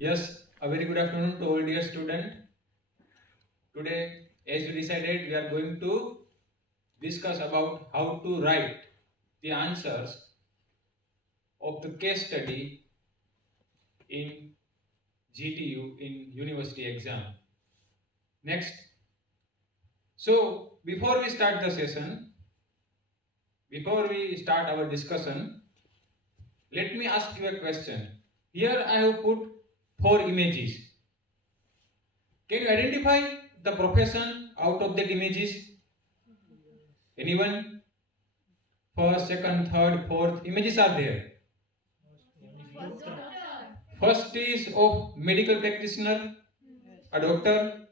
Yes, a very good afternoon to all dear student. Today, as we decided, we are going to discuss about how to write the answers of the case study in GTU in university exam. Next, so before we start the session, before we start our discussion, let me ask you a question. Here I have put four images. Can you identify the profession out of that images? Anyone? First, second, third, fourth images are there. First is of medical practitioner, a doctor.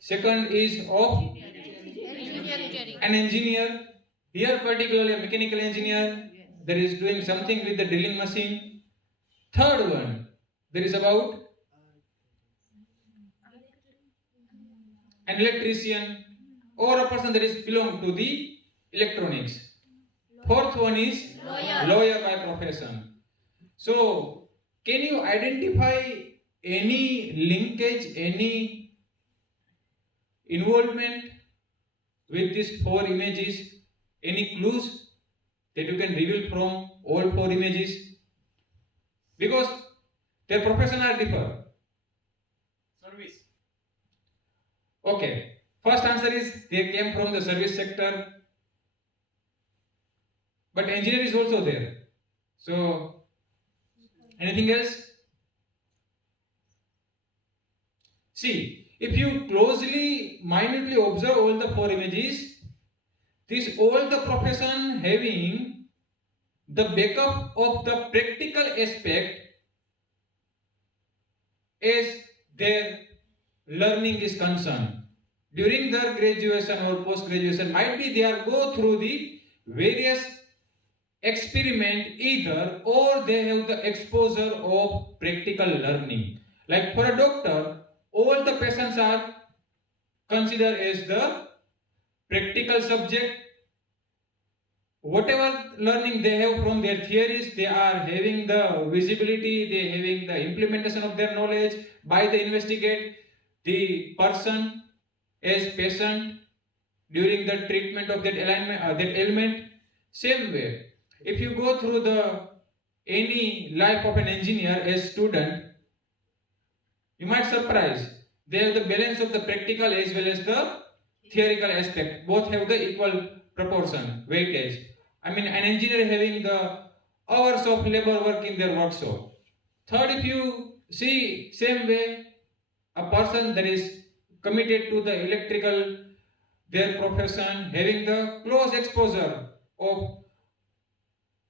Second is of an engineer. Here, particularly a mechanical engineer that is doing something with the drilling machine. Third one, there is about an electrician or a person that is belong to the electronics. Fourth one is lawyer by profession. So, can you identify any linkage, any involvement with these four images? Any clues that you can reveal from all four images? Because their profession are differ. Service. Okay. First answer is they came from the service sector. But engineer is also there. So, anything else? See, if you closely, minutely observe all the four images, this all the profession having the backup of the practical aspect as their learning is concerned. During their graduation or post-graduation, might be they are go through the various experiment either, or they have the exposure of practical learning. Like for a doctor, all the patients are considered as the practical subject. Whatever learning they have from their theories, they are having the visibility, they are having the implementation of their knowledge by the investigate the person as patient during the treatment of that alignment, that ailment. Same way, if you go through the any life of an engineer as student, you might surprise they have the balance of the practical as well as the theoretical aspect. Both have the equal proportion, weightage. I mean, an engineer having the hours of labor work in their workshop. Third, if you see same way, a person that is committed to the electrical, their profession, having the close exposure of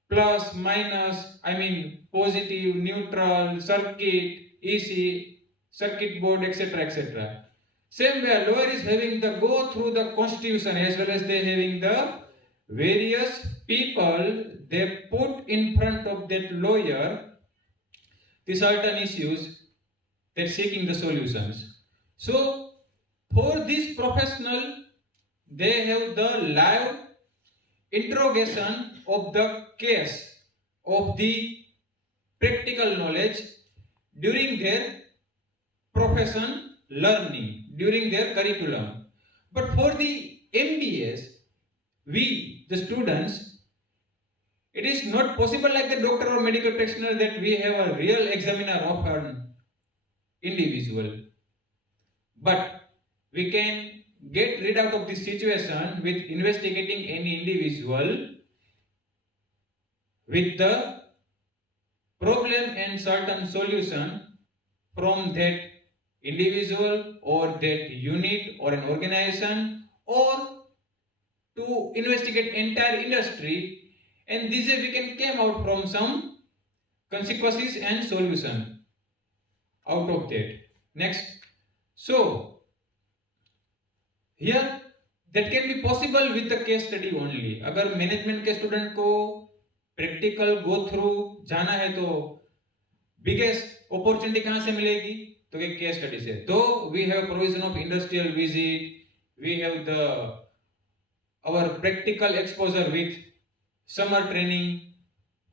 plus, minus, I mean positive, neutral, circuit, EC, circuit board, etc. etc. Same way, lawyer is having the go through the constitution as well as they having the various people they put in front of that lawyer the certain issues they're seeking the solutions. So for this professional, they have the live interrogation of the case of the practical knowledge during their profession learning, during their curriculum. But for the MBS, we, the students, it is not possible like the doctor or medical practitioner that we have a real examiner of an individual. But we can get rid out of this situation with investigating any individual with the problem and certain solution from that individual or that unit or an organization, or to investigate entire industry, and this way we can come out from some consequences and solution out of that. Next, so here that can be possible with the case study only. अगर मैनेजमेंट के स्टूडेंट को practical go through जाना है तो biggest opportunity कहां से मिलेगी? तो एक केस स्टडी से. तो we have provision of industrial visit, we have the our practical exposure with summer training,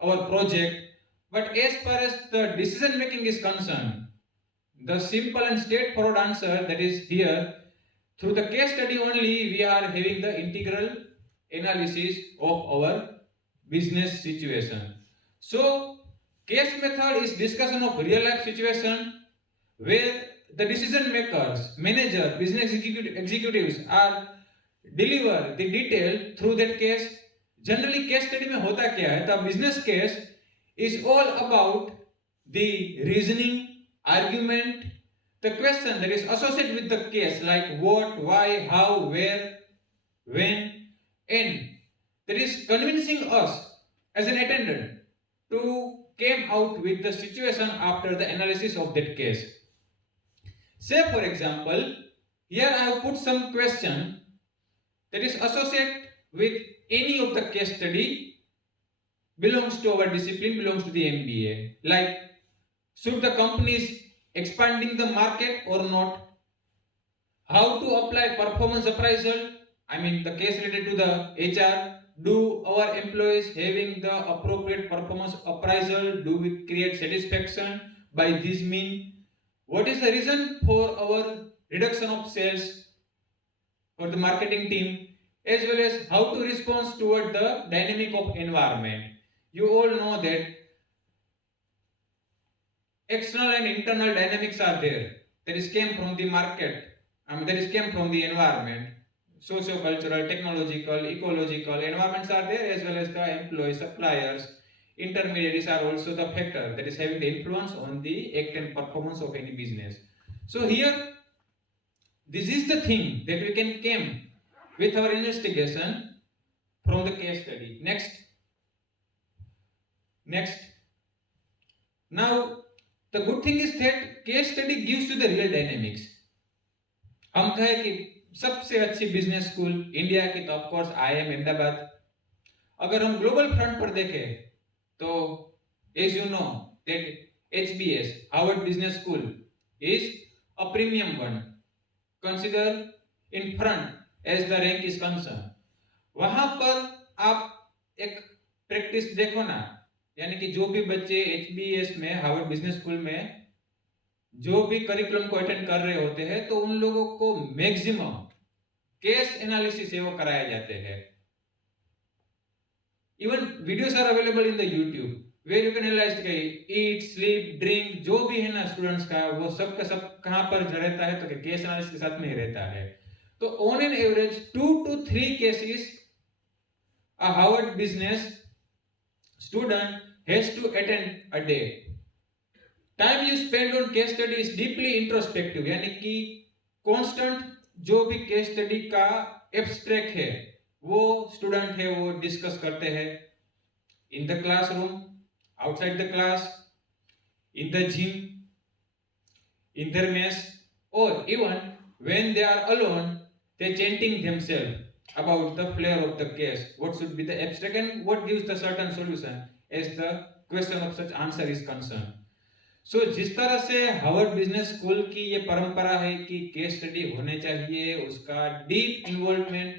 our project. But as far as the decision making is concerned, the simple and straightforward answer that is here, through the case study only we are having the integral analysis of our business situation. So case method is discussion of real life situation where the decision makers, manager, business executives are deliver the detail through that case. Generally case study में होता क्या है? The business case is all about the reasoning, argument, the question that is associated with the case, like what, why, how, where, when, and that is convincing us as an attendant to came out with the situation after the analysis of that case. Say for example, here I have put some question that is associated with any of the case study belongs to our discipline, belongs to the MBA. Like, should the companies expanding the market or not? How to apply performance appraisal? I mean, the case related to the HR. Do our employees having the appropriate performance appraisal? Do we create satisfaction by this mean? What is the reason for our reduction of sales for the marketing team? As well as how to respond toward the dynamic of environment. You all know that external and internal dynamics are there. That is came from the market. That is came from the environment. Socio-cultural, technological, ecological environments are there, as well as the employees, suppliers, intermediaries are also the factor that is having the influence on the act and performance of any business. So here, this is the thing that we can came with our investigation from the case study. Next. Now, the good thing is that case study gives you the real dynamics. हम कहें कि सबसे अच्छी business school India की तो of course IIM Ahmedabad. अगर हम global front पर देखें तो as you know that HBS Harvard Business School is a premium one, considered in front as the rank is concerned. वहां पर आप एक प्रैक्टिस देखो ना, यानी कि जो भी बच्चे HBS में हार्वर्ड बिजनेस स्कूल में जो भी करिकुलम को अटेंड कर रहे होते हैं तो उन लोगों को मैक्सिमम केस एनालिसिस है वो कराए जाते हैं. Even videos are available in the YouTube where you can analyze कि eat, sleep, drink जो भी है ना स्टूडेंट्स का वो सब का सब कहां पर रहता है तो केस एनालिसिस के साथ में ही रहता है. तो ऑन एन एवरेज 2 to 3 cases a Harvard business student has to attend a day. Time you spend on case study is deeply introspective, यानी कि कांस्टेंट जो भी केस स्टडी का एब्स्ट्रैक्ट है वो स्टूडेंट है वो डिस्कस करते हैं in the classroom, outside the class, in the gym, in their mess, और even when they are alone they chanting themselves about the flair of the case, what should be the abstract and what gives the certain solution as the question of such answer is concern. So जिस तरह से Harvard business school की ये परंपरा है कि case study होने चाहिए, उसका डीप इन्वॉल्वमेंट,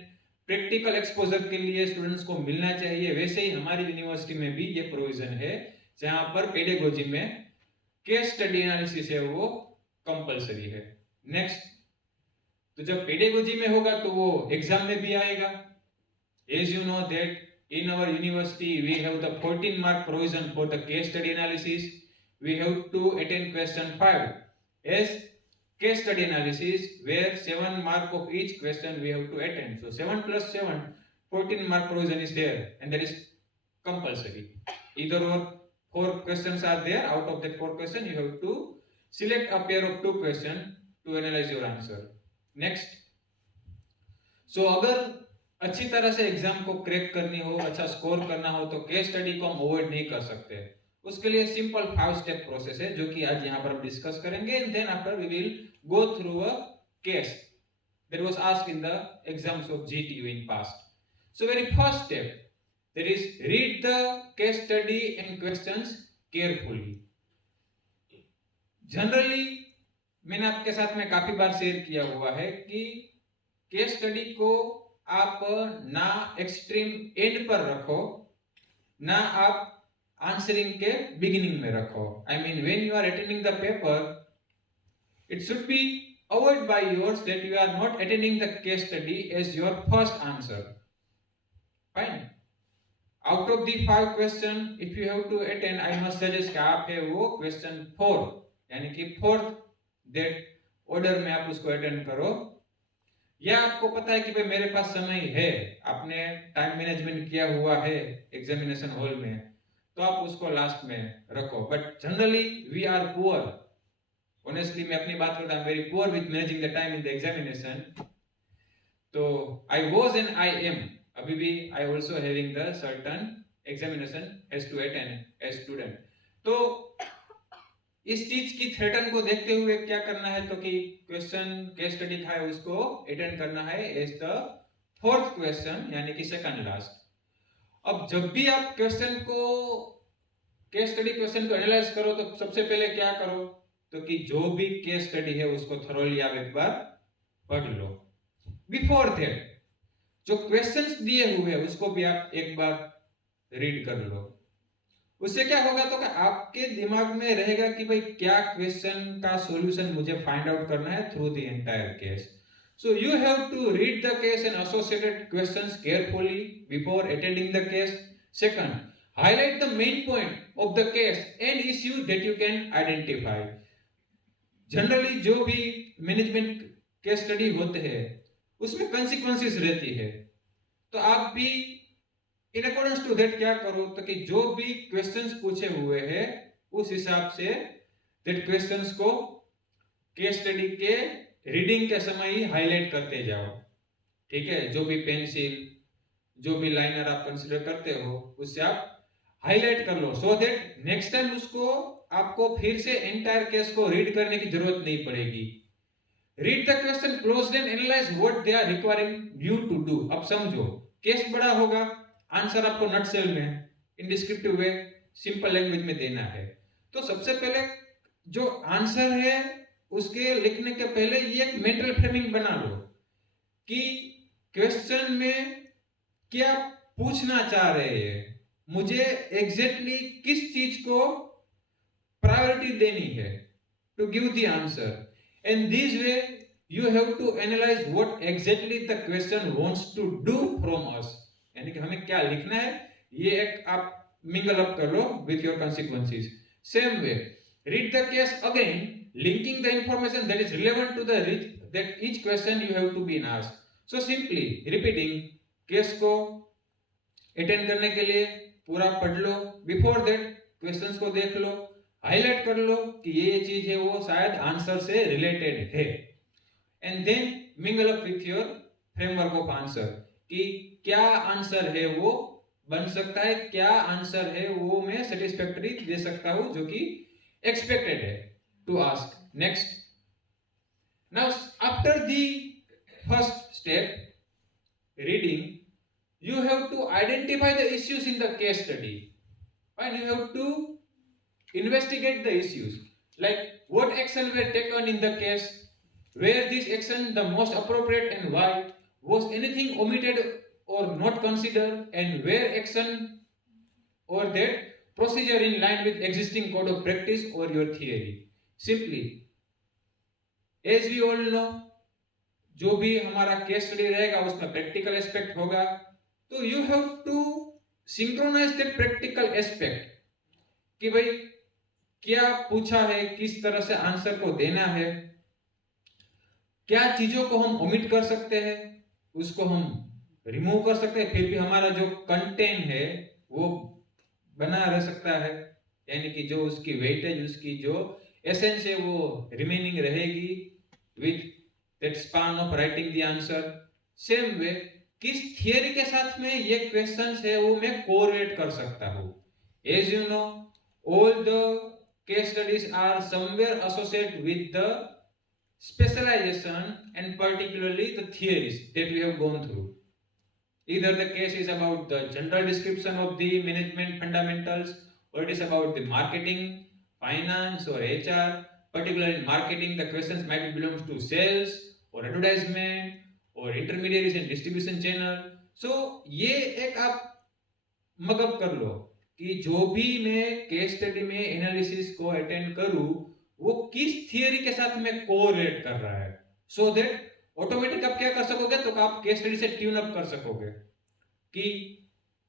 प्रैक्टिकल एक्सपोजर के लिए स्टूडेंट्स को मिलना चाहिए, वैसे ही हमारी यूनिवर्सिटी में भी ये प्रोविजन है जहां पर पेडागोजी में केस स्टडी एनालिसिस है वो कंपलसरी है. नेक्स्ट, तो जब पेडागोजी में होगा तो वो एग्जाम में भी आएगा. As you know that in our university we have the 14 mark provision for the case study analysis. We have to attend question 5 as case study analysis where 7 mark of each question we have to attend. So 7 plus 7, 14 mark provision is there and that is compulsory. Either or 4 questions are there. Out of that 4 questions you have to select a pair of 2 questions to analyze your answer. Next. So अगर अच्छी तरह से एग्जाम को क्रैक करनी हो, अच्छा स्कोर करना हो तो केस स्टडी को हम अवॉइड नहीं कर सकते. उसके लिए सिंपल 5 स्टेप प्रोसेस है जो कि आज यहाँ पर हम डिस्कस करेंगे. And then after we will go through a case that was asked in the exams of GTU in past. So very first step that is read the case study and questions carefully. Generally मैंने आपके साथ में काफी बार शेयर किया हुआ है कि case study को आप ना एक्सट्रीम एंड पर रखो ना आप आंसरिंग के बिगिनिंग में रखो. I mean when you are attending the paper It should be avoided by yours that you are not attending the case study as your first answer. Fine. Out of the 5 question, if you have to attend, I must suggest कि आप है वो question 4 यानी कि 4th that order में आप उसको attend करो, या आपको पता है कि भाई मेरे पास समय है, आपने टाइम मैनेजमेंट किया हुआ है एग्जामिनेशन हॉल में, तो आप उसको लास्ट में रखो. But generally we are poor, honestly मैं अपनी बात करता हूँ, very poor with managing the time in the examination. तो I was and I am, अभी भी I also having the certain examination has to attend as student. तो इस चीज की थ्रेटन को देखते हुए क्या करना है, तो कि क्वेश्चन केस स्टडी था उसको अटेंड करना है एज द 4th क्वेश्चन यानी कि सेकंड लास्ट. अब जब भी आप क्वेश्चन को केस स्टडी क्वेश्चन को एनालाइज करो तो सबसे पहले क्या करो, तो कि जो भी केस स्टडी है उसको थरोली आप एक बार पढ़ लो. बिफोर दैट जो क्वेश्चंस दिए हुए हैं उसको भी आप एक बार रीड कर लो. उससे क्या होगा, तो कि आपके दिमाग में रहेगा कि भाई क्या क्वेश्चन का सॉल्यूशन मुझे फाइंड आउट करना है through the entire case. So you have to read the case and associated questions carefully before attending the case. Second, highlight the main point of the case and issues that you can identify. Generally जो भी management case study होते हैं उसमें कंसिक्वेंसेस रहती है, तो आप भी इन अकॉर्डेंस टू दैट क्या करो, तो कि जो भी क्वेश्चंस पूछे हुए हैं उस हिसाब से दैट क्वेश्चंस को केस स्टडी के रीडिंग के समय ही हाईलाइट करते जाओ. ठीक है, जो भी पेंसिल जो भी लाइनर आप कंसीडर करते हो उससे आप हाईलाइट कर लो, सो दैट नेक्स्ट टाइम उसको आपको फिर से एंटायर केस को रीड करने की जरूरत नहीं पड़ेगी. Read the question closely and analyse what they are requiring you to do. अब समझो केस बड़ा होगा, आंसर आपको नटसेल में in descriptive way simple language में देना है. तो सबसे पहले जो आंसर है उसके लिखने के पहले ये एक मेंटल फ्रेमिंग बना लो कि क्वेश्चन में क्या पूछना चाह रहे हैं, मुझे एग्जैक्टली किस चीज को प्रायोरिटी देनी है to give the answer. And this way you have to analyse what exactly the question wants to do from us, यानी कि हमें क्या लिखना है, ये एक आप मिंगल अप कर लो with your consequences. Same way read the case again, linking the information that is relevant to the that each question you have to be asked. So simply repeating case को attend करने के लिए पूरा पढ़ लो, before that questions को देख लो, highlight कर लो कि ये चीज है वो शायद आंसर से related है, and then mingle up with your framework of answer कि क्या आंसर है वो बन सकता है, क्या आंसर है वो मैं satisfactory दे सकता हूँ जो कि expected है to ask. Next, now after the first step reading, you have to identify the issues in the case study and you have to investigate the issues, like what action were taken in the case, where this action the most appropriate and why, was anything omitted or not considered, and where action or that procedure in line with existing code of practice or your theory. Simply, as we all know, जो भी हमारा case study रहेगा उसमें practical aspect होगा, तो you have to synchronise that practical aspect कि भाई क्या पूछा है, किस तरह से आंसर को देना है, क्या चीजों को हम ओमिट कर सकते हैं, उसको हम रिमूव कर सकते हैं, फिर भी हमारा जो कंटेंट है वो बना रह सकता है, यानी कि जो उसकी वेटेज उसकी जो एसेंस है वो रिमेनिंग रहेगी with that span of writing the answer. Same way किस थियरी के साथ में ये क्वेश्चंस है वो मैं कोरिलेट कर सकता हूँ. As you know all the case studies are somewhere associated with the specialisation and particularly the theories that we have gone through. Either the case is about the general description of the management fundamentals, or it is about the marketing, finance or HR. Particularly in marketing, the questions might belong to sales or advertisement or intermediaries and distribution channel. So ये एक आप मगअप कर लो कि जो भी मैं case study में एनालिसिस को अटेंड करूँ वो किस थियरी के साथ में कोरिलेट कर रहा है, सो दैट ऑटोमेटिक आप क्या कर सकोगे, तो आप केस स्टडी से ट्यून अप कर सकोगे कि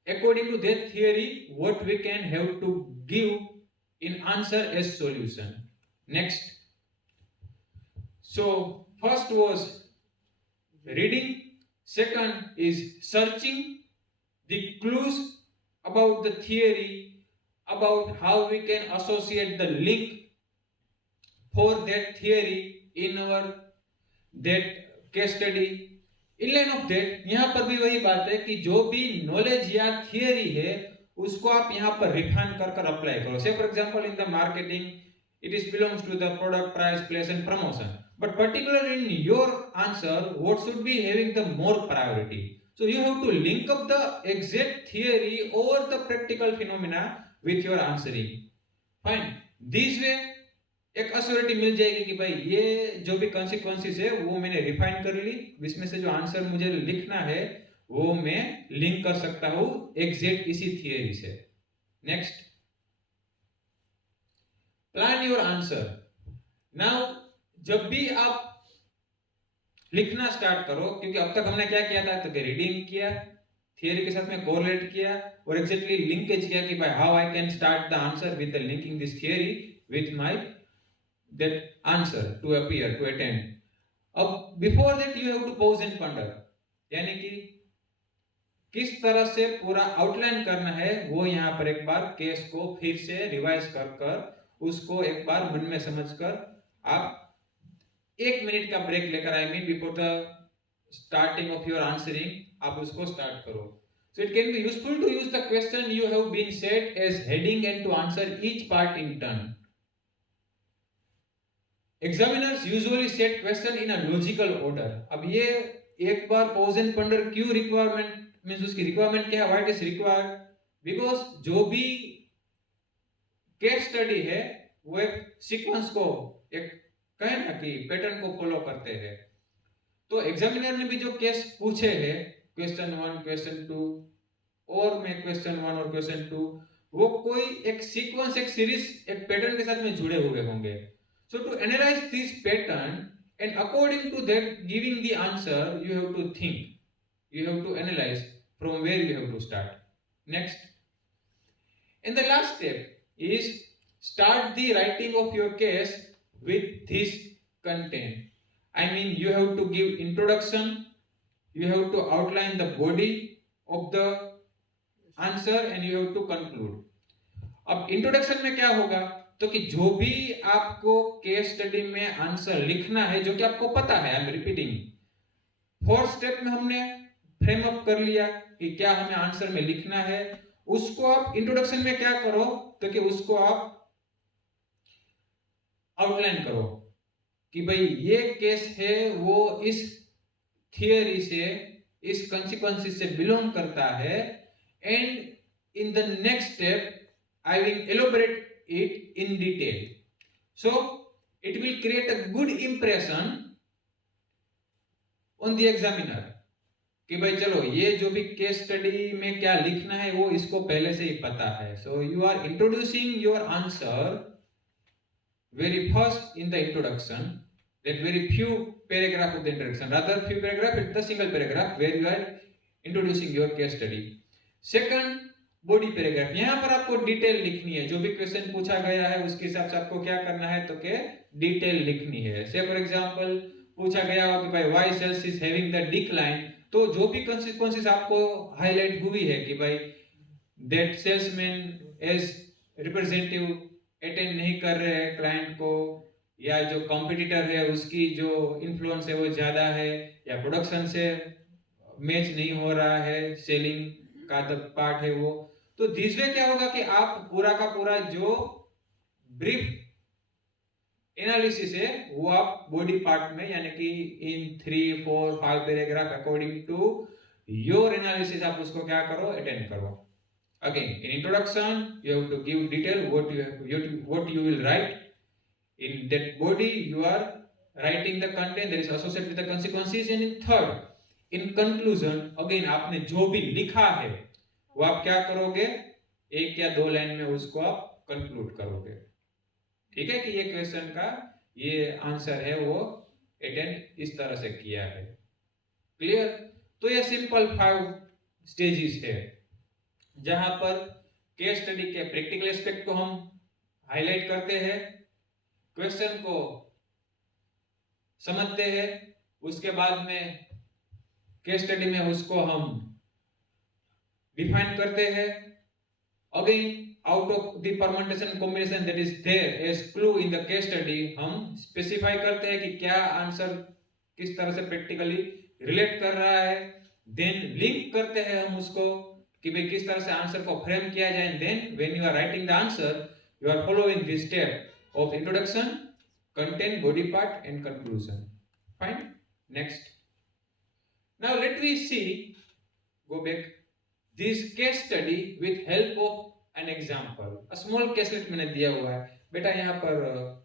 according to that theory what we can have to give in answer as solution. Next, so first was reading, second is searching the clues about the theory, about how we can associate the link for that theory in our that case study. In line of that यहां पर भी वही बात है कि जो भी नॉलेज या थियरी है उसको आप यहां पर रिफाइन कर कर अप्लाई करो. Say for example in the marketing it is belongs to the product, price, place and promotion, but particularly in your answer what should be having the more priority. So you have to link up the exact theory or the practical phenomena with your answering. Fine. This way एक अश्योरिटी मिल जाएगी कि भाई ये जो भी कॉन्सिक्वेंसेस है वो मैंने रिफाइन कर ली, इसमें से जो आंसर मुझे लिखना है वो मैं लिंक कर सकता हूं एग्जैक्ट इसी थियरी से. Next, plan your answer. Now जब भी आप लिखना स्टार्ट करो, क्योंकि अब तक हमने क्या किया था, तो रीडिंग किया, थियरी के साथ में कोरिलेट किया और एग्जैक्टली लिंकेज किया कि भाई how I can start the answer with the linking this theory with my that answer to appear, to attend. अब before that you have to pause and ponder, यानी कि किस तरह से पूरा आउटलाइन करना है वो यहाँ पर एक बार केस को फिर से रिवाइज कर कर उसको एक बार मन में समझकर आप 1 मिनट का ब्रेक लेकर, I mean before the starting of your answering, आप उसको स्टार्ट करो. So it can be useful to use the question you have been set as heading and to answer each part in turn. Examiners usually set question in a logical order. अब ये एक बार pause and ponder क्यों requirement, means उसकी requirement क्या है, why it is required, because जो भी case study है वो एक sequence को, एक कहे ना कि पैटर्न को फॉलो करते हैं. तो एग्जामिनर ने भी जो केस पूछे हैं, क्वेश्चन 1, क्वेश्चन 2 और मैं क्वेश्चन 1 और क्वेश्चन 2, वो कोई एक सीक्वेंस, एक सीरीज, एक पैटर्न के साथ में जुड़े हुए होंगे. So to analyze this pattern and according to that giving the answer, you have to think, you have to analyze from where you have to start. Next, and the last step is start the writing of your case with this content. I mean you have to give introduction, you have to outline the body of the answer and you have to conclude. अब इंट्रोडक्शन में क्या होगा, तो कि जो भी आपको case study में आंसर लिखना है, जो कि आपको पता है, I am repeating, 4th step में हमने फ्रेम अप कर लिया कि क्या हमें आंसर में लिखना है, उसको आप इंट्रोडक्शन में क्या करो, तो कि उसको आप आउटलाइन करो कि भाई ये केस है वो इस थियरी से, इस कॉन्सिक्वेंसेस से बिलोंग करता है, and in the next step I will elaborate it in detail. So it will create a good impression on the examiner कि भाई चलो ये जो भी केस स्टडी में क्या लिखना है वो इसको पहले से ही पता है. So you are introducing your answer very first in the introduction, that very few paragraph of the introduction, rather few paragraph, it's the single paragraph where you are introducing your case study. Second, body paragraph, यहाँ पर आपको डिटेल लिखनी है, जो भी क्वेश्चन पूछा गया है उसके हिसाब से आपको क्या करना है, तो के डिटेल लिखनी है. से फॉर एग्जांपल पूछा गया हो कि भाई why sales is having the decline, तो जो भी कॉन्सिक्वेंसेस आपको हाईलाइट हुई है कि भाई that salesman as representative attend नहीं कर रहे हैं क्लाइंट को, या जो कॉम्पिटिटर है उसकी जो इन्फ्लुएंस है वो ज्यादा है, या प्रोडक्शन से मैच नहीं हो रहा है, सेलिंग का द पार्ट है वो. तो दिस वे क्या होगा कि आप पूरा का पूरा जो ब्रीफ एनालिसिस है वो आप बॉडी पार्ट में, यानी कि in 3, 4, 5 paragraph according to your analysis आप उसको क्या करो, अटेंड करो. Again in introduction you have to give detail what you will write in that body, you are writing the content that is associated with the consequences, and in third, in conclusion, again आपने जो भी लिखा है वो आप क्या करोगे, 1 या 2 लाइन में उसको आप कंक्लूड करोगे. ठीक है कि ये क्वेश्चन का ये आंसर है वो अटेंड इस तरह से किया है। क्लियर? तो ये सिंपल 5 स्टेजेस है जहां पर केस स्टडी के प्रैक्टिकल एस्पेक्ट को हम हाईलाइट करते हैं, क्वेश्चन को समझते हैं, उसके बाद में केस स्टडी में उसको हम डिफाइन करते हैं। Again out of the permutation combination that is there as clue in the case study हम स्पेसिफाई करते हैं कि क्या आंसर किस तरह से प्रैक्टिकली रिलेट कर रहा है, देन लिंक करते हैं हम उसको कि भाई किस तरह से आंसर को फ्रेम किया जाए, then when you are writing the answer you are following this step of introduction, content, body part and conclusion. Fine, next. Now let we see, go back, this case study with help of an example. Small caselet मैंने दिया हुआ है बेटा, यहाँ पर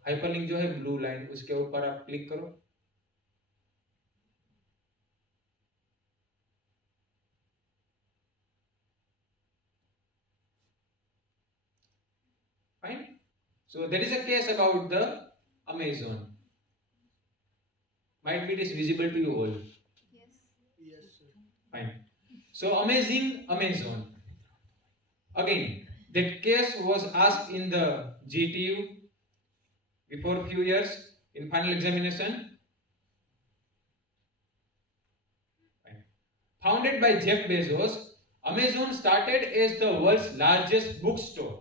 हाइपरलिंक जो है blue line, उसके ऊपर आप क्लिक करो। Fine, so there is a case about the Amazon. Might be it is visible to you all. Yes, sir. Fine. So amazing Amazon. Again, that case was asked in the GTU before a few years in final examination. Fine. Founded by Jeff Bezos, Amazon started as the world's largest bookstore.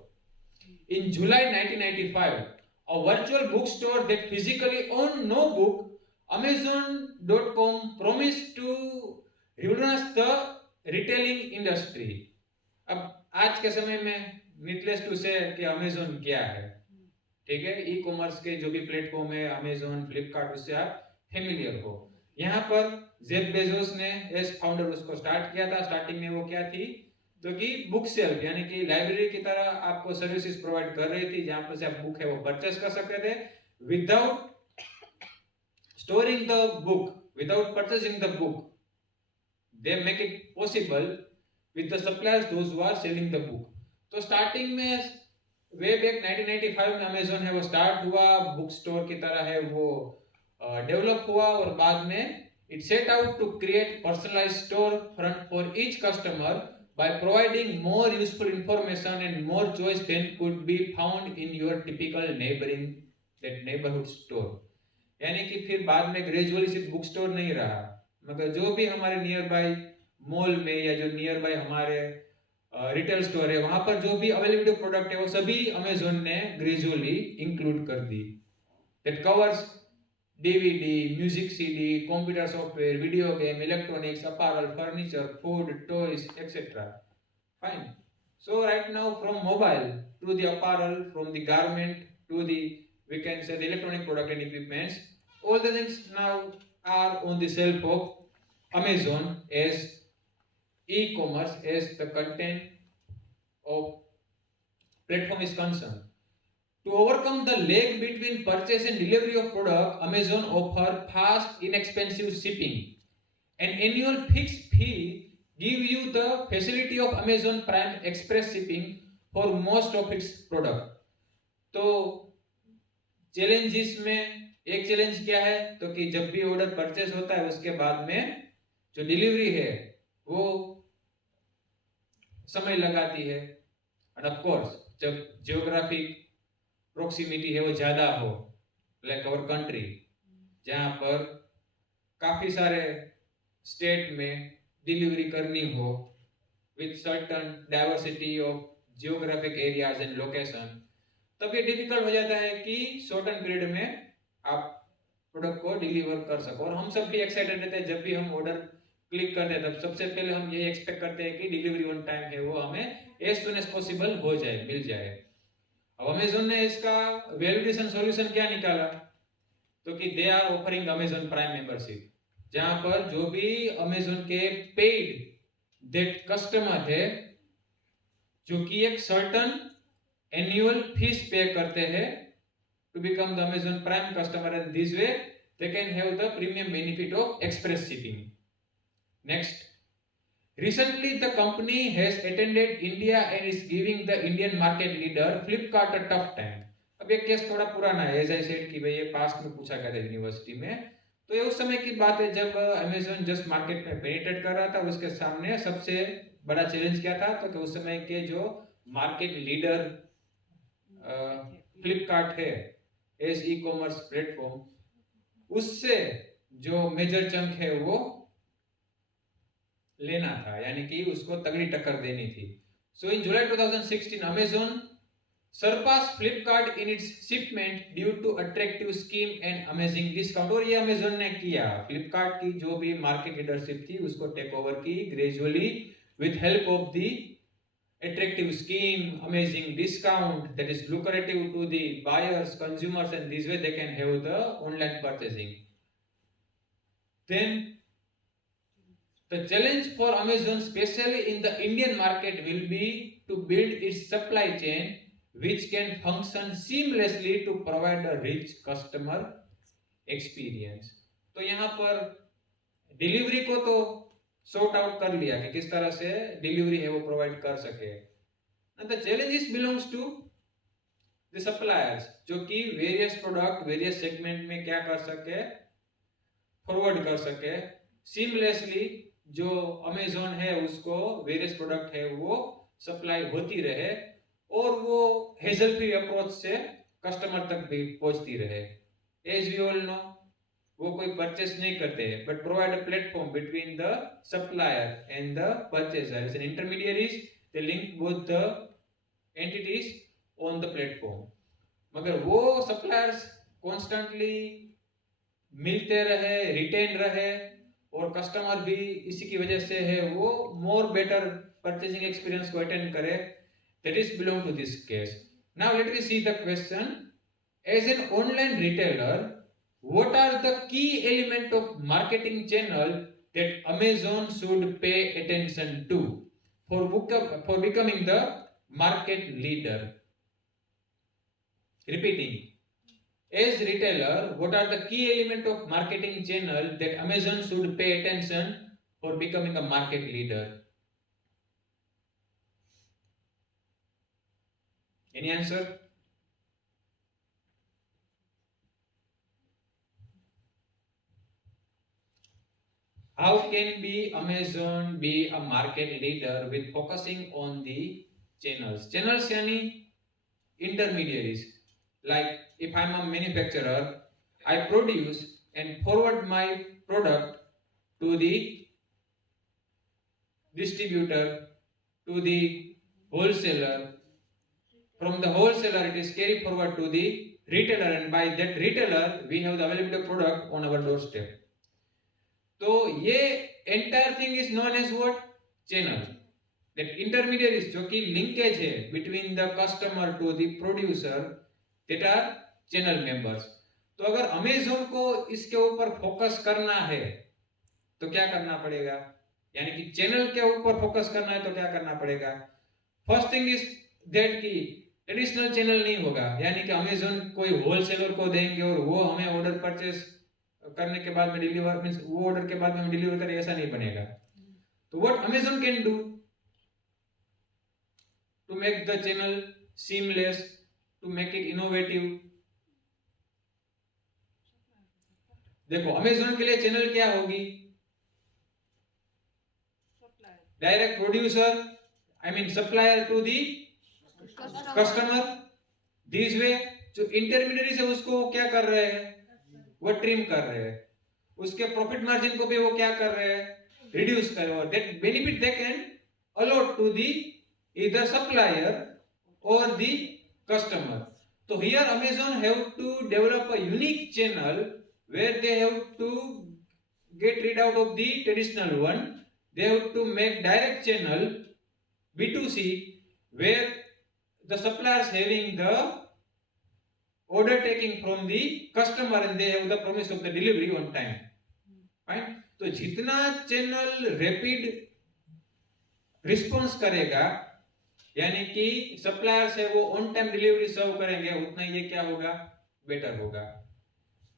In July 1995, a virtual bookstore that physically owned no book, Amazon.com promised to revolutionize the retailing industry. अब आज के समय में needless to से कि अमेजोन क्या है, ठीक है, ई कॉमर्स के जो भी प्लेटफॉर्म है अमेजोन, फ्लिपकार्ट, उससे आप फेमिलियर हो। यहाँ पर जेफ बेजोस ने एज फाउंडर उसको स्टार्ट किया था। स्टार्टिंग में वो क्या थी, तो कि बुक सेल्फ यानी कि लाइब्रेरी की तरह आपको सर्विसेज प्रोवाइड कर रही थी, जहां पर से आप बुक है वो परचेस कर सकते थे without storing the book, without purchasing the book. They make it possible with the suppliers those who are selling the book. तो स्टार्टिंग में वे बैक 1995 में अमेजोन है वो स्टार्ट हुआ, बुक स्टोर की तरह है वो डेवलप हुआ, और बाद में it set out to create personalised store front for each customer by providing more useful information and more choice than could be found in your typical neighborhood store. यानी कि फिर बाद में ग्रेजुअली सिर्फ बुक स्टोर नहीं रहा, मगर जो भी हमारे नियर बाय मॉल में या जो नियर बाय हमारे रिटेल स्टोर है वहां पर जो भी अवेलेबल प्रोडक्ट है वो सभी अमेजोन ने ग्रेजुअली इंक्लूड कर दी। That covers DVD, music CD, computer software, video game, electronics, apparel, furniture, food, toys, etc. Fine. So right now from mobile to the apparel, from the garment to the, we can say, the electronic product and equipments, all the things now are on the shelf of Amazon as e-commerce, as the content of platform is concerned. To overcome the lag between purchase and delivery of product, Amazon offer fast, inexpensive shipping. An annual fixed fee give you the facility of Amazon Prime Express shipping for most of its product. तो चैलेंजेस में एक चैलेंज क्या है, तो कि जब भी order purchase होता है उसके बाद में जो डिलीवरी है वो समय लगाती है, और ऑफ कोर्स जब जियोग्राफिक प्रोक्सिमिटी है वो ज्यादा हो, लाइक आवर कंट्री, जहां पर काफी सारे स्टेट में डिलीवरी करनी हो with certain diversity of geographic areas and location, तब ये डिफिकल्ट हो जाता है कि सर्टन पीरियड में आप प्रोडक्ट को डिलीवर कर सको। और हम सब भी एक्साइटेड रहते हैं जब भी हम ऑर्डर क्लिक करते हैं, तब सबसे पहले हम ये एक्सपेक्ट करते हैं कि डिलीवरी ऑन टाइम है वो हमें एज सुन एज पॉसिबल हो जाए, मिल जाए। अब अमेजोन ने इसका वैलिडेशन सॉल्यूशन क्या निकाला, तो कि they are offering Amazon prime membership, जहां पर जो भी अमेजोन के पेड दैट कस्टमर है जो कि एक सर्टन एनुअल फीस पे करते हैं to become the Amazon prime customer, and this way they can have the premium benefit of express shipping. Next, recently the company has attended India and is giving the Indian market leader Flipkart a tough time. अब अब ये केस थोड़ा पुराना है, as I said कि भाई ये पास्ट में पूछा गया था यूनिवर्सिटी में। तो ये उस समय की बात है जब अमेज़न जस्ट मार्केट में पेनिट्रेट कर रहा था। उसके सामने सबसे बड़ा चैलेंज क्या था, तो कि उस समय के जो मार्केट लीडर फ्लिपकार्ट है एज ई कॉमर्स प्लेटफॉर्म, उससे जो मेजर चंक है वो लेना था, यानी कि उसको तगड़ी टक्कर देनी थी। सो इन जुलाई 2016 Amazon surpassed Flipkart in its shipment due to attractive scheme and amazing discount। और ये अमेज़न ने किया, फ्लिपकार्ट की जो भी मार्केट लीडरशिप थी उसको टेक ओवर की gradually with help of the attractive scheme, amazing discount that is lucrative to the buyers, consumers, and this way they can have the online purchasing. Then the challenge for Amazon, especially in the Indian market, will be to build its supply chain which can function seamlessly to provide a rich customer experience। तो यहाँ पर डिलीवरी को तो sort out कर लिया कि किस तरह से डिलीवरी है वो प्रोवाइड कर सके। And the challenges belongs to the suppliers, जो कि वेरियस प्रोडक्ट वेरियस सेगमेंट में क्या कर सके, फॉरवर्ड कर सके सीमलेसली। जो अमेज़न है उसको वेरियस प्रोडक्ट है वो सप्लाई होती रहे और वो हेजल फ्री अप्रोच से कस्टमर तक भी पहुंचती रहे। एज वी ऑल नो वो कोई परचेस नहीं करते, but provide a platform between the supplier and the purchaser as an intermediaries, they link both the entities on the platform. मगर वो सप्लायर्स कॉन्स्टेंटली मिलते रहे, रिटेन रहे, और कस्टमर भी इसी की वजह से है वो मोर बेटर परचेजिंग एक्सपीरियंस को अटेंड करे। That is belong to this case. Now let me see the question. As an online retailer, what are the key element of marketing channel that Amazon should pay attention to for becoming the market leader? Repeating. As retailer, what are the key element of marketing channel that Amazon should pay attention for becoming a market leader? Any answer? How can Amazon be a market leader with focusing on the channels? Channels यानी intermediaries. Like if I'm a manufacturer, I produce and forward my product to the distributor, to the wholesaler. From the wholesaler, it is carried forward to the retailer, and by that retailer, we have the available product on our doorstep. तो ये entire thing is known as what? Channel. That intermediaries जो कि linkage है between the customer to the producer, that are channel members. तो अगर Amazon को इसके ऊपर फोकस करना है तो क्या करना पड़ेगा, यानी कि चैनल के ऊपर फोकस करना है तो क्या करना पड़ेगा? फर्स्ट थिंग इज दैट कि ट्रेडिशनल चैनल नहीं होगा, यानी कि अमेज़न कोई होलसेलर को देंगे और वो हमें ऑर्डर परचेस करने के बाद में डिलीवर मींस वो ऑर्डर के बाद में हम डिलीवर करें, ऐसा नहीं बनेगा। तो what Amazon can do to make the channel seamless, to make it innovative? देखो अमेज़न के लिए चैनल क्या होगी? Direct producer, I mean supplier to the customer. This way जो इंटरमीडियरीज है उसको क्या कर रहे हैं, वो ट्रिम कर रहे हैं, उसके प्रॉफिट मार्जिन को भी वो क्या कर रहे हैं, रिड्यूस कर रहे हैं। That benefit they can allot to the either supplier और दी कस्टमर। तो here Amazon have to develop a unique channel where they have to get rid out of the traditional one. They have to make direct channel B2C where the suppliers having the order taking from the customer and they have the promise of the delivery on time. Fine. तो जितना channel rapid response करेगा, यानी कि सप्लायर्स है वो on time delivery सर्व करेंगे, उतना ये क्या होगा, बेटर होगा।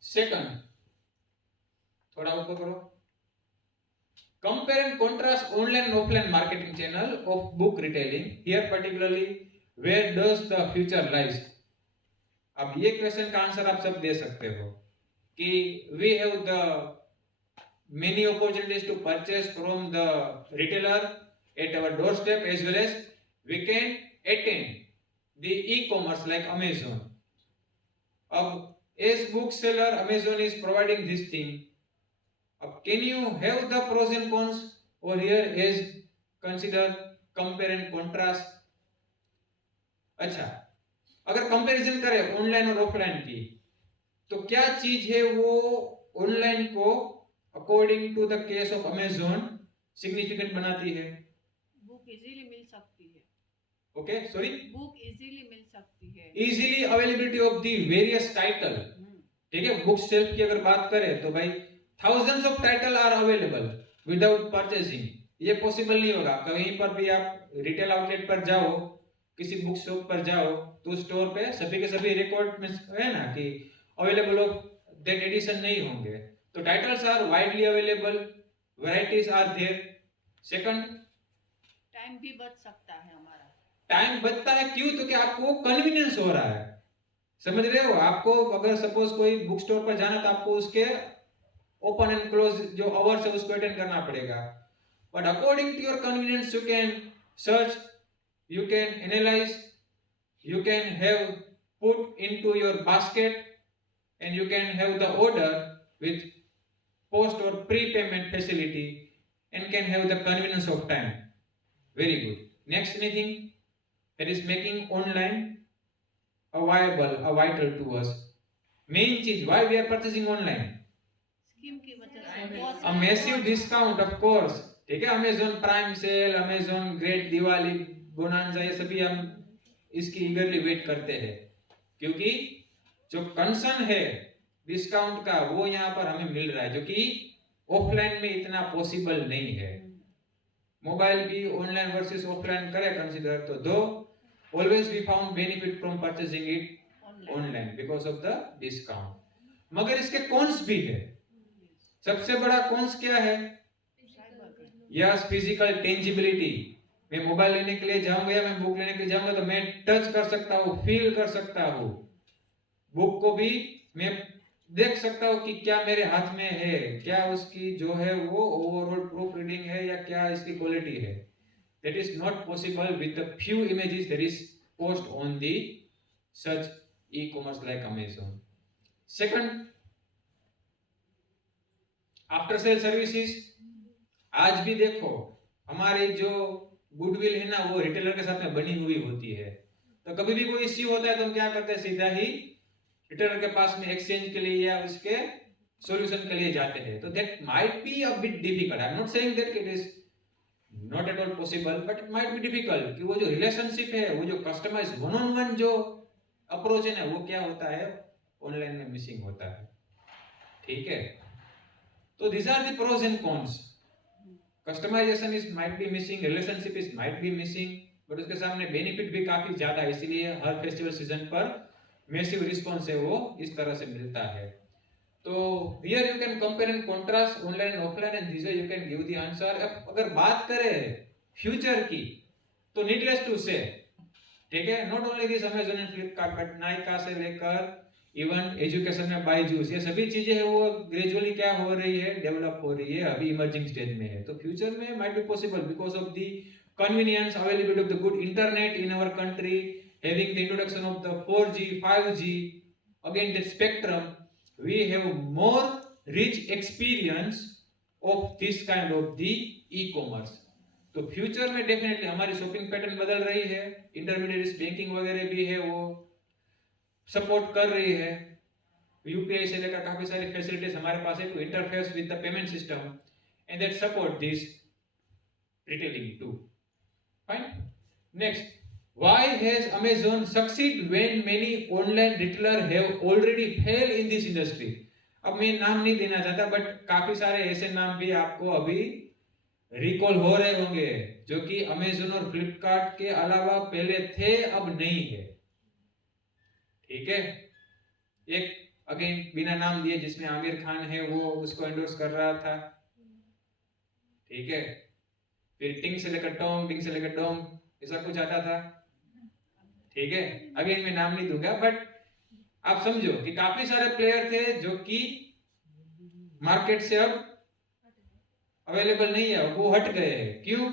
सेकंड, थोड़ा ऊपर करो, compare and contrast online and offline marketing channel of book retailing. Here particularly, where does the future lies? अब ये क्वेश्चन का आंसर आप सब दे सकते हो कि we have the many opportunities to purchase from the retailer at our doorstep, as well as we can attend the e-commerce like Amazon. As bookseller, Amazon is providing this thing. Can you have the pros and cons, or here is consider compare and contrast? अच्छा, अगर कंपैरिजन करें ऑनलाइन और ऑफलाइन की, तो क्या चीज है वो ऑनलाइन को according to the case of Amazon significant बनाती है? बुक इजीली मिल सकती है. ओके, सॉरी, बुक इजीली मिल सकती है. Easily availability of the various title. ठीक है, बुक शेल्फ की अगर बात करें तो भाई thousands of title are available without purchasing. ये पॉसिबल नहीं होगा. कहीं पर भी आप रिटेल आउटलेट पर जाओ, किसी बुक शॉप पर जाओ, तो स्टोर पे सभी के सभी रिकॉर्ड में है ना कि अवेलेबल ऑफ दैट एडिशन नहीं होंगे. तो titles are widely available, varieties are there. Second, time भी बच सकता है हमारा. टाइम बचता है क्यों? तो कि आपको कन्वीनियंस हो रहा है. समझ रहे हो? आपको अगर सपोज कोई बुक स्टोर पर जाना तो आपको उसके ओपन एंड क्लोज जो आवर्स है उसको अटेंड करना पड़ेगा. But according to your convenience you can search, you can analyze, you can have put into your basket, and you can have the order with post or prepayment facility, and can have the convenience of time. Very good. Next, anything that is making online a vital to us. Main चीज, why we are purchasing online? Scheme की वजह से बहुत A massive discount, of course. ठीक है, Amazon Prime Sale, Amazon Great Diwali बोनांजा, ये सभी हम इसकी ईगरली वेट करते हैं, क्योंकि जो कंसर्न है डिस्काउंट का वो यहाँ पर हमें मिल रहा है, जो कि ऑफलाइन में इतना पॉसिबल नहीं है. मोबाइल भी ऑनलाइन वर्सेस ऑफलाइन करें कंसीडर, तो दो always we found benefit from purchasing it online because of the discount. मगर इसके कॉन्स भी है. सबसे बड़ा कॉन्स क्या है? Yes, physical tangibility. मैं मोबाइल लेने के लिए जाऊंगा या मैं बुक लेने के लिए जाऊंगा तो मैं टच कर सकता हूँ, फील कर सकता हूँ. बुक को भी मैं देख सकता हूँ कि क्या मेरे हाथ में है, क्या उसकी जो है वो ओवरऑल प्रूफ रीडिंग है या क्या इसकी क्वालिटी है. That is not possible with the few images that is post on the such e-commerce like Amazon. Second, after sale services. आज भी देखो हमारे जो गुडविल है ना वो रिटेलर के साथ में बनी हुई होती है. तो कभी भी कोई इश्यू होता है तो हम क्या करते हैं, सीधा ही रिटेलर के पास में एक्सचेंज के लिए या उसके सॉल्यूशन के लिए जाते हैं. तो that might be a bit difficult. I am not saying that it is not at all possible, but it might be difficult कि वो जो रिलेशनशिप है, वो जो कस्टमाइज वन ऑन वन जो अप्रोच है ना, वो क्या होता है ऑनलाइन में मिसिंग होता है. ठीक है, तो these are the pros and cons. Customization is might be missing, relationship is might be missing, but उसके सामने बेनिफिट भी काफी ज्यादा है. इसीलिए हर फेस्टिवल सीजन पर मैसिव रिस्पॉन्स है वो इस तरह से मिलता है. तो here you can compare and contrast online and offline, and this way you can give the answer. अब अगर बात करें फ्यूचर की तो needless to say, ठीक है, not only this Amazon and Flipkart बट नाइका से लेकर इवन एजुकेशन में बायजूस, ये सभी चीजें है वो ग्रेजुअली क्या हो रही है, डेवलप हो रही है, अभी इमर्जिंग स्टेज में है. तो फ्यूचर में might be possible because of the convenience, availability of the good internet in our country, having the introduction of the 4G, 5G, again the spectrum, we have more rich experience of this kind of the e-commerce. तो फ्यूचर में डेफिनेटली हमारी shopping pattern बदल रही है. Intermediate banking वगैरह भी है वो सपोर्ट कर रही है. यूपीआई से लेकर काफी सारी फैसिलिटीज हमारे पास है to interface with the payment system and that support this retailing too. Fine. Next, why has Amazon succeed when many online retailer have already failed in this industry? अब मैं नाम नहीं देना चाहता बट काफी सारे ऐसे नाम भी आपको अभी रिकॉल हो रहे होंगे जो कि अमेज़न और फ्लिपकार्ट के अलावा पहले थे, अब नहीं है. ठीक है, एक अगेन बिना नाम दिए जिसमें आमिर खान है वो उसको एंडोर्स कर रहा था. ठीक है, फिर टिंग से लेकर टोंग, टिंग से लेकर डोंग, ऐसा कुछ आता था. ठीक है, अगेन मैं नाम नहीं दूंगा बट आप समझो कि काफी सारे प्लेयर थे जो कि मार्केट से अब अवेलेबल नहीं है, वो हट गए हैं। क्यों?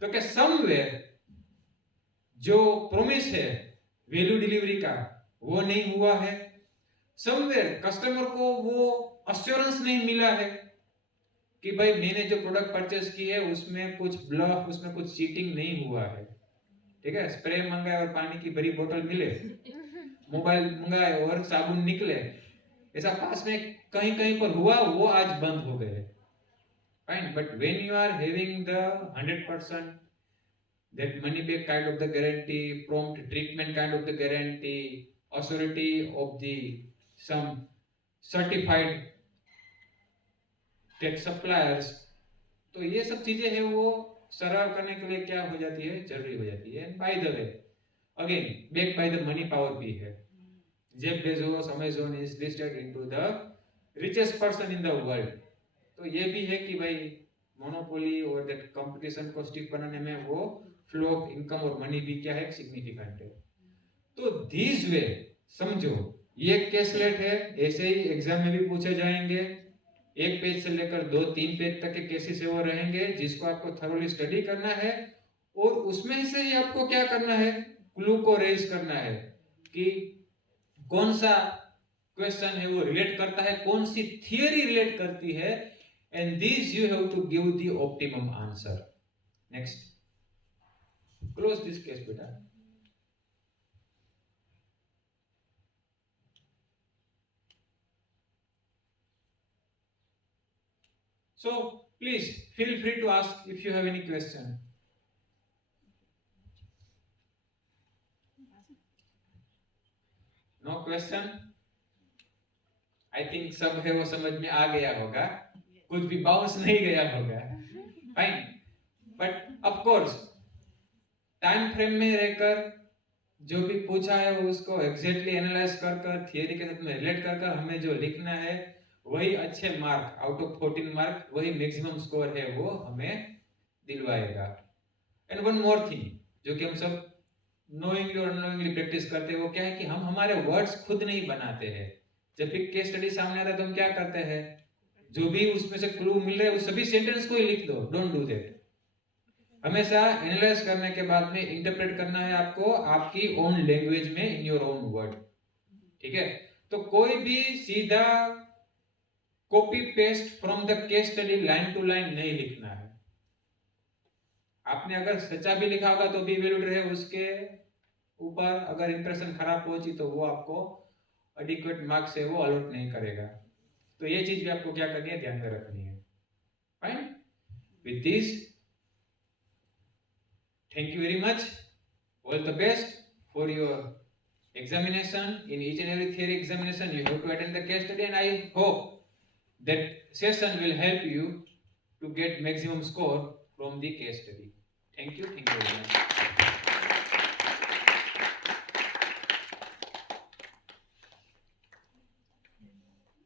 तो क्या समवेयर जो प्रॉमिस है वैल्यू डिलीवरी का वो नहीं हुआ है, समवेयर कस्टमर को वो अश्योरेंस नहीं मिला है कि भाई मैंने जो प्रोडक्ट परचेस की है उसमें कुछ ब्लफ, उसमें कुछ चीटिंग नहीं हुआ है। ठीक है, स्प्रे मंगाए और पानी की बड़ी बोतल मिले, मोबाइल मंगाए और साबुन निकले, ऐसा पास में कहीं कहीं पर हुआ, वो आज बंद हो गए। Fine, but when you are having the 100% that money back kind of the guarantee, prompt treatment kind of the guarantee, authority of the some certified tech suppliers, तो ये सब चीजें है वो सर्वाइव करने के लिए क्या हो जाती है, जरूरी हो जाती है। By the way again back by the money power भी है। Jeff Bezos Amazon is listed into the richest person in the world. तो ये भी है कि भाई मोनोपोली और दैट कंपटीशन को स्टिक बनाने में वो फ्लो ऑफ इनकम और मनी भी क्या है, सिग्निफिकेंट है। तो दिस वे समझो, ये केसलेट है, ऐसे ही एग्जाम में भी पूछे जाएंगे। एक पेज से लेकर 2-3 पेज तक के केसेस है वो रहेंगे जिसको आपको थरोली स्टडी करना है, और उसमें से ही आपको क्या करना है, क्लू को रेज करना है कि कौन सा क्वेश्चन है वो रिलेट करता है, कौन सी थियरी रिलेट करती है, and this you have to give the optimum answer. Next, close this case बेटा। So please feel free to ask if you have any question. No question? I think सब है वो समझ में आ गया होगा, कुछ भी बाउंस नहीं गया होगा। Fine, but of course time frame में रहकर जो भी पूछा है उसको एग्जैक्टली एनालाइज कर थियरी के साथ में रिलेट कर हमें जो लिखना है वही अच्छे मार्क, आउट ऑफ 14 मार्क वही मैक्सिमम स्कोर है वो हमें दिलवाएगा। एंड वन मोर थिंग जो कि हम सब नोइंगली और अननोइंगली प्रैक्टिस करते हैं वो क्या है कि हम हमारे वर्ड्स खुद नहीं बनाते हैं। जब भी केस स्टडी सामने आ रहा है तो हम क्या करते हैं, जो भी उसमें से क्लू मिल रहा है उस सभी सेंटेंस को ही लिख दो। Don't do that. हमेशा एनालाइज करने के बाद में इंटरप्रेट करना है आपको आपकी ओन लैंग्वेज में, इन योर ओन वर्ड। ठीक है, तो कोई भी सीधा copy paste from the case study line to line नहीं लिखना है। आपने अगर सच्चा भी लिखा होगा तो भी वैलिड रहे, उसके ऊपर अगर इंप्रेशन खराब पहुंची तो वो आपको एडिक्वेट मार्क्स से वो अलॉट नहीं करेगा। तो ये चीज भी आपको क्या करनी है, ध्यान में रखनी है। Fine, with this thank you very much, all the best for your examination. In each and every theory examination you have to attend the case study, and I hope that session will help you to get maximum score from the case study. Thank you very much.